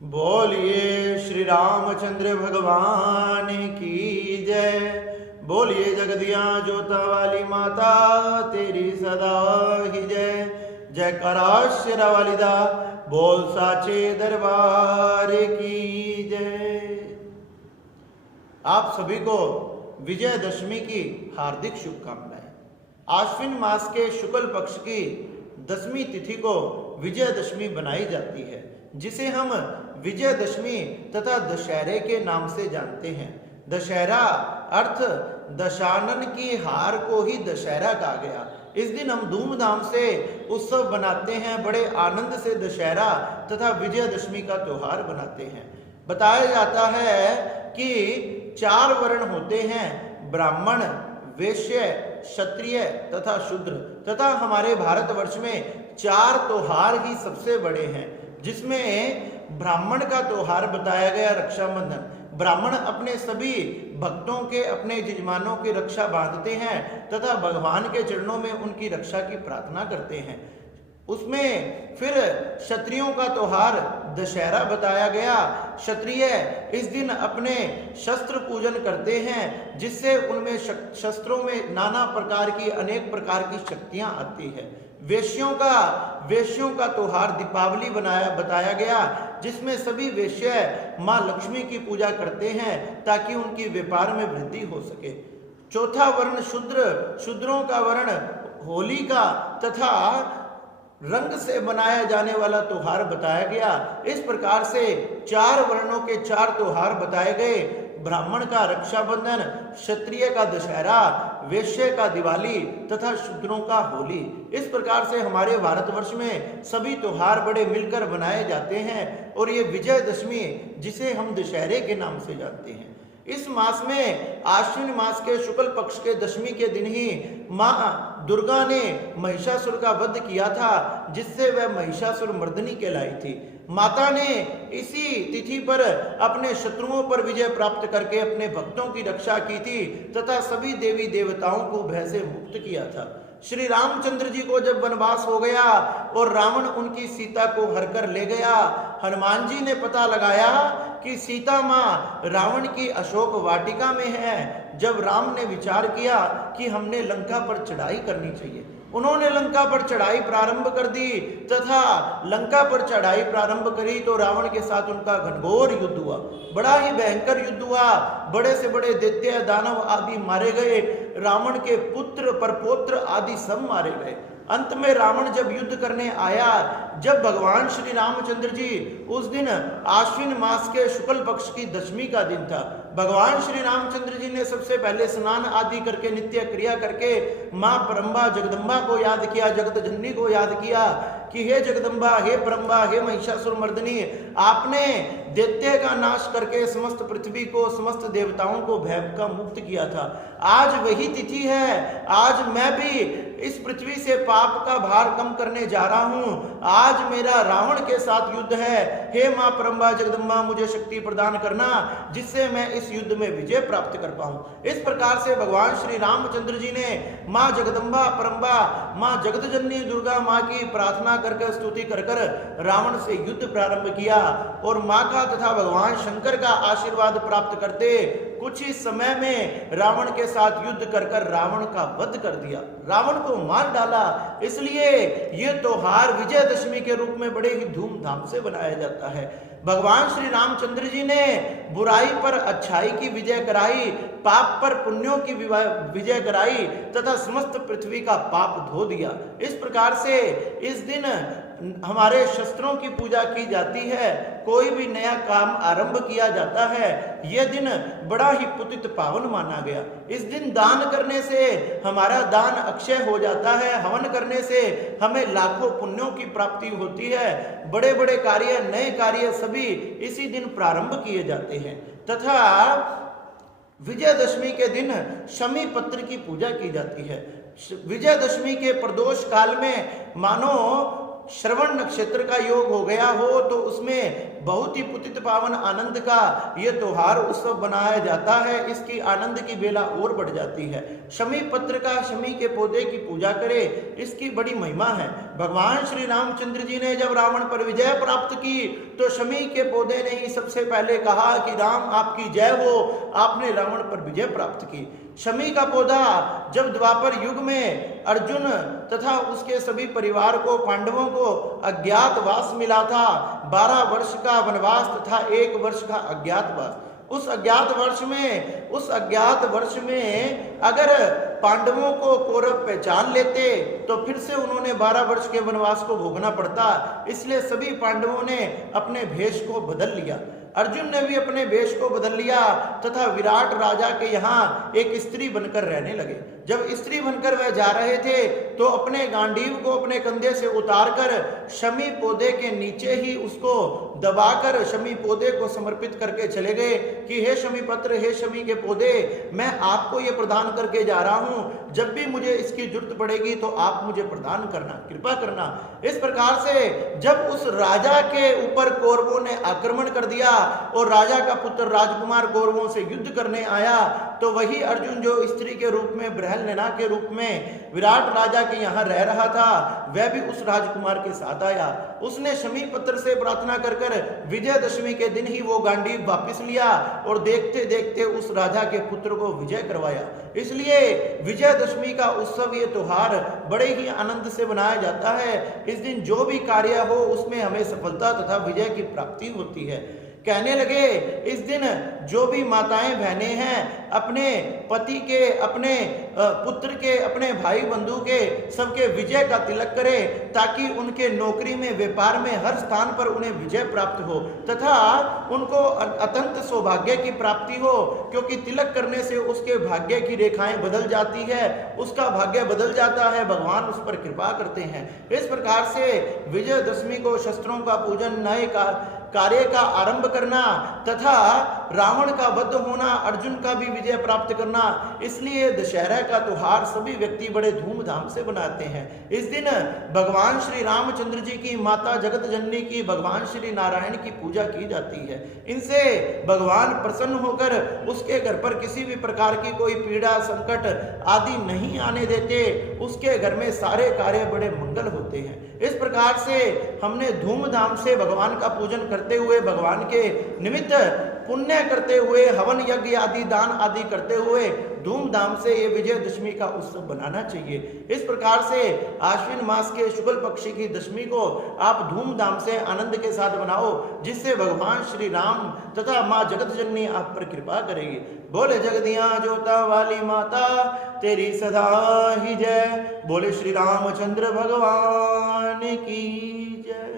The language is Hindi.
बोलिए श्री रामचंद्र भगवान की जय। बोलिए जगदिया जोता वाली माता तेरी सदा ही जय। जयकारा शेरा वालिदा बोल साचे दरबार की जय। आप सभी को विजयदशमी की हार्दिक शुभकामनाएं। आश्विन मास के शुक्ल पक्ष की 10वीं तिथि को विजयदशमी बनाई जाती है, जिसे हम विजयदशमी तथा दशहरे के नाम से जानते हैं। दशहरा अर्थ दशानन की हार को ही दशहरा कहा गया। इस दिन हम धूमधाम से उत्सव बनाते हैं, बड़े आनंद से दशहरा तथा विजयदशमी का त्योहार बनाते हैं। बताया जाता है कि 4 वर्ण होते हैं, ब्राह्मण, वैश्य, क्षत्रिय तथा शूद्र। तथा हमारे भारतवर्ष में 4 त्योहार ही सबसे बड़े हैं, जिसमें ब्राह्मण का त्योहार बताया गया रक्षाबंधन। ब्राह्मण अपने सभी भक्तों के, अपने यजमानों की रक्षा बांधते हैं तथा भगवान के चरणों में उनकी रक्षा की प्रार्थना करते हैं। उसमें फिर क्षत्रियों का त्योहार दशहरा बताया गया। क्षत्रिय इस दिन अपने शस्त्र पूजन करते हैं, जिससे उनमें शस्त्रों में नाना प्रकार की, अनेक प्रकार की शक्तियां आती है। वेश्यों का त्योहार दीपावली बताया गया, जिसमें सभी वेश्य माँ लक्ष्मी की पूजा करते हैं ताकि उनकी व्यापार में वृद्धि हो सके। चौथा वर्ण शूद्रों का वर्ण होली का तथा रंग से बनाया जाने वाला त्योहार बताया गया। इस प्रकार से 4 वर्णों के 4 त्योहार बताए गए। ब्राह्मण का रक्षाबंधन, क्षत्रिय का दशहरा, वैश्य का दिवाली तथा शूद्रों का होली। इस प्रकार से हमारे भारतवर्ष में सभी त्योहार बड़े मिलकर बनाए जाते हैं। और ये विजयदशमी, जिसे हम दशहरे के नाम से जानते हैं, इस मास में आश्विन मास के शुक्ल पक्ष के 10वीं के दिन ही माँ दुर्गा ने महिषासुर का वध किया था, जिससे वह महिषासुर मर्दनी कहलाई थी। माता ने इसी तिथि पर अपने शत्रुओं पर विजय प्राप्त करके अपने भक्तों की रक्षा की थी तथा सभी देवी देवताओं को भय से मुक्त किया था। श्री रामचंद्र जी को जब वनवास हो गया और रावण उनकी सीता को हरकर ले गया, हनुमान जी ने पता लगाया कि सीता माँ रावण की अशोक वाटिका में है। जब राम ने विचार किया कि हमने लंका पर चढ़ाई करनी चाहिए, उन्होंने लंका पर चढ़ाई प्रारंभ कर दी तथा लंका पर चढ़ाई प्रारंभ करी तो रावण के साथ उनका घनघोर युद्ध हुआ। बड़ा ही भयंकर युद्ध हुआ। बड़े से बड़े दैत्य, दानव आदि मारे गए। रावण के पुत्र, परपौत्र आदि सब मारे गए। अंत में रावण जब युद्ध करने आया, जब भगवान श्री रामचंद्र जी, उस दिन आश्विन मास के शुक्ल पक्ष की 10वीं का दिन था, भगवान श्री रामचंद्र जी ने सबसे पहले स्नान आदि करके, नित्य क्रिया करके माँ परम्बा जगदम्बा को याद किया, जगत जननी को याद किया कि हे जगदम्बा, हे परम्बा, हे महिषासुर मर्दनी, आपने दैत्य का नाश करके समस्त पृथ्वी को, समस्त देवताओं को भय का मुक्त किया था। आज वही तिथि है। आज मैं भी इस पृथ्वी से पाप का भार कम करने जा रहा हूं। आज मेरा रावण के साथ युद्ध है। हे मां परम्बा जगदम्बा, मुझे शक्ति प्रदान करना, जिससे मैं इस युद्ध में विजय प्राप्त कर पाऊं। इस प्रकार से भगवान श्री रामचंद्र जी ने मां जगदम्बा, परम्बा, मां जगत जननी दुर्गा मां की प्रार्थना करके, स्तुति कर रावण से युद्ध प्रारंभ किया और मां का तथा भगवान शंकर का आशीर्वाद प्राप्त करते कुछ ही समय में रावण के साथ युद्ध कर रावण का वध कर दिया, रावण को मार डाला। इसलिए ये त्योहार विजयदशमी के रूप में बड़े ही धूमधाम से बनाया जाता है। भगवान श्री रामचंद्र जी ने बुराई पर अच्छाई की विजय कराई, पाप पर पुण्यों की विजय कराई तथा समस्त पृथ्वी का पाप धो दिया। इस प्रकार से इस दिन हमारे शस्त्रों की पूजा की जाती है। कोई भी नया काम आरंभ किया जाता है, यह दिन बड़ा ही पुतित पावन माना गया। इस दिन दान करने से हमारा दान अक्षय हो जाता है। हवन करने से हमें लाखों पुण्यों की प्राप्ति होती है। बड़े बड़े कार्य, नए कार्य सभी इसी दिन प्रारंभ किए जाते हैं। तथा विजयदशमी के दिन शमी पत्र की पूजा की जाती है। विजयदशमी के प्रदोष काल में मानो श्रवण नक्षत्र का योग हो गया हो तो उसमें बहुत ही पुतित पावन आनंद का ये त्योहार उत्सव बनाया जाता है। इसकी आनंद की बेला और बढ़ जाती है। शमी पत्र का, शमी के पौधे की पूजा करे, इसकी बड़ी महिमा है। भगवान श्री रामचंद्र जी ने जब रावण पर विजय प्राप्त की तो शमी के पौधे ने ही सबसे पहले कहा कि राम आपकी जय हो, आपने रावण पर विजय प्राप्त की। शमी का पौधा जब द्वापर युग में अर्जुन तथा उसके सभी परिवार को, पांडवों को अज्ञातवास मिला था, 12 वर्ष का वनवास तथा 1 वर्ष का अज्ञातवास। उस अज्ञात वर्ष में अगर पांडवों को कौरव पहचान लेते तो फिर से उन्होंने 12 वर्ष के वनवास को भोगना पड़ता। इसलिए सभी पांडवों ने अपने भेष को बदल लिया। अर्जुन ने भी अपने वेश को बदल लिया तथा विराट राजा के यहाँ एक स्त्री बनकर रहने लगे। जब स्त्री बनकर वह जा रहे थे तो अपने गांडीव को अपने कंधे से उतारकर शमी पौधे के नीचे ही उसको दबाकर शमी पौधे को समर्पित करके चले गए कि हे शमी पत्र, हे शमी के पौधे, मैं आपको ये प्रदान करके जा रहा हूं, जब भी मुझे इसकी जरूरत पड़ेगी तो आप मुझे प्रदान करना, कृपा करना। इस प्रकार से जब उस राजा के ऊपर कौरवों ने आक्रमण कर दिया और राजा का पुत्र राजकुमार कौरवों से युद्ध करने आया तो वही अर्जुन जो स्त्री के रूप में बृहलनेना के रूप में विराट राजा के यहाँ रह रहा था, वह भी उस राजकुमार के साथ आया। उसने शमी पत्र से प्रार्थना कर विजयदशमी के दिन ही वो गांडीव वापस लिया और देखते देखते उस राजा के पुत्र को विजय करवाया। इसलिए विजयदशमी का उत्सव, ये त्योहार बड़े ही आनंद से मनाया जाता है। इस दिन जो भी कार्य हो उसमें हमें सफलता तथा विजय की प्राप्ति होती है। कहने लगे इस दिन जो भी माताएं बहनें हैं अपने पति के, अपने पुत्र के, अपने भाई बंधु के, सबके विजय का तिलक करें ताकि उनके नौकरी में, व्यापार में, हर स्थान पर उन्हें विजय प्राप्त हो तथा उनको अत्यंत सौभाग्य की प्राप्ति हो, क्योंकि तिलक करने से उसके भाग्य की रेखाएं बदल जाती है, उसका भाग्य बदल जाता है, भगवान उस पर कृपा करते हैं। इस प्रकार से विजयदशमी को शस्त्रों का पूजन, नए का कार्य का आरंभ करना तथा रावण का वध होना, अर्जुन का भी विजय प्राप्त करना, इसलिए दशहरा का त्योहार सभी व्यक्ति बड़े धूमधाम से बनाते हैं। इस दिन भगवान श्री रामचंद्र जी की, माता जगत जननी की, भगवान श्री नारायण की पूजा की जाती है। इनसे भगवान प्रसन्न होकर उसके घर पर किसी भी प्रकार की कोई पीड़ा, संकट आदि नहीं आने देते, उसके घर में सारे कार्य बड़े मंगल होते हैं। इस प्रकार से हमने धूमधाम से भगवान का पूजन करते हुए, भगवान के निमित्त पुण्य करते हुए, हवन यज्ञ आदि, दान आदि करते हुए धूमधाम से ये विजयदशमी का उत्सव बनाना चाहिए। इस प्रकार से आश्विन मास के शुक्ल पक्ष की दशमी को आप धूमधाम से आनंद के साथ बनाओ, जिससे भगवान श्री राम तथा माँ जगत जननी आप पर कृपा करेगी। बोले जगदिया जोता वाली माता तेरी सदा ही जय। बोले श्री रामचंद्र भगवान की जय।